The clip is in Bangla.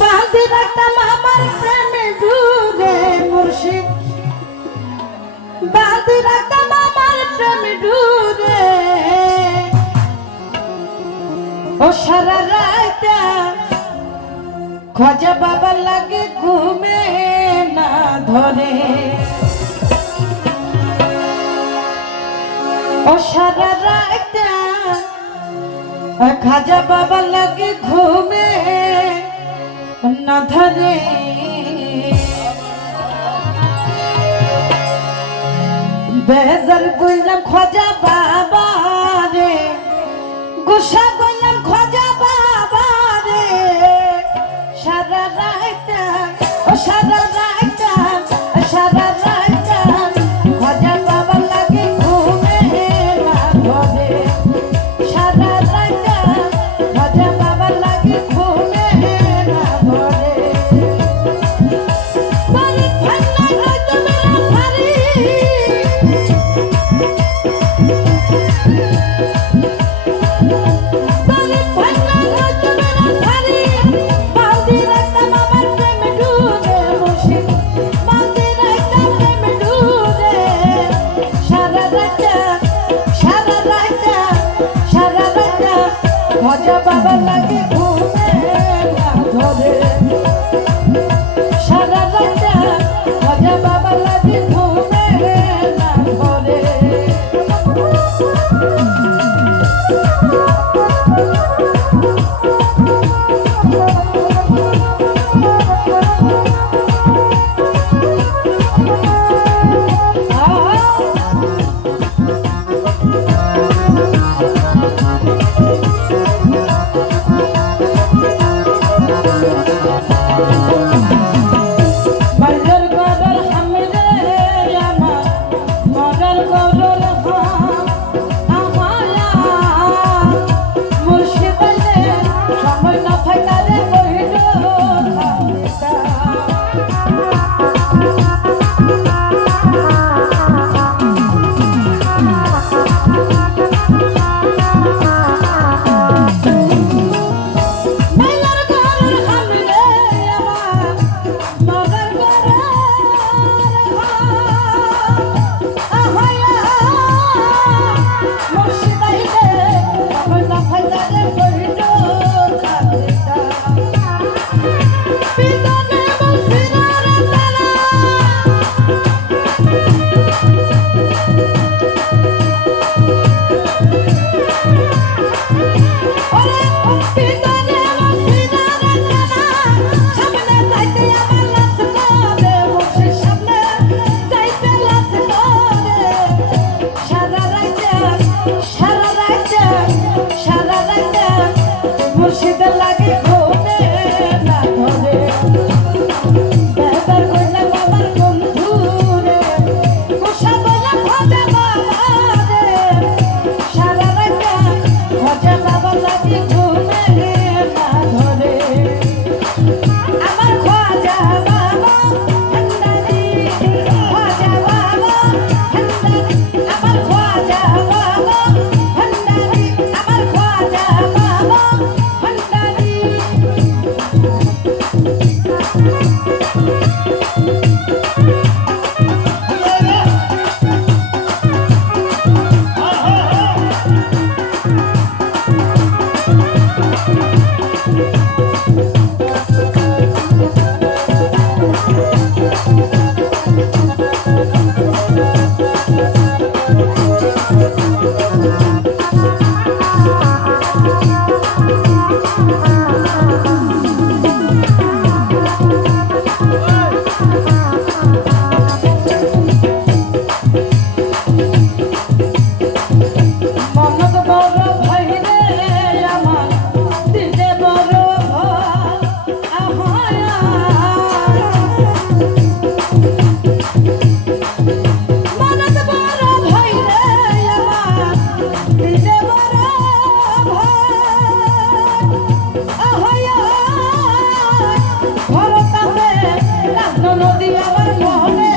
বাঁধি রাখতাম আমার প্রেমে ডুবে মুর্শিদ, বাঁধি রাখতাম আমার প্রেমে ডুবে। ও সারা রাইতা খোঁজা বাবা লাগে ঘুমে না ধরে, ও সারা রাইতা খাজা বাবা লাগে ঘুমে না ধরে। বেজার গইলাম খোঁজা বাবা রে, গুসা গইলাম খোঁজা বাবা রে। সারা রাইতা ও সারা রাইতা সারা রাইতা খোঁজা বাবা লাগে ঘুমে না ধরে, সারা রাইতা খোঁজা বাবা লাগে ঘুমে না ধরে। বাড়ি ঠান্ডা হয়তো মেরা সারি, খোঁজা বাবা লাগে ঘুমে না ধরে, সারা রাইতা খোঁজা বাবা লাগে ঘুমে না ধরে। নদী আমার মনে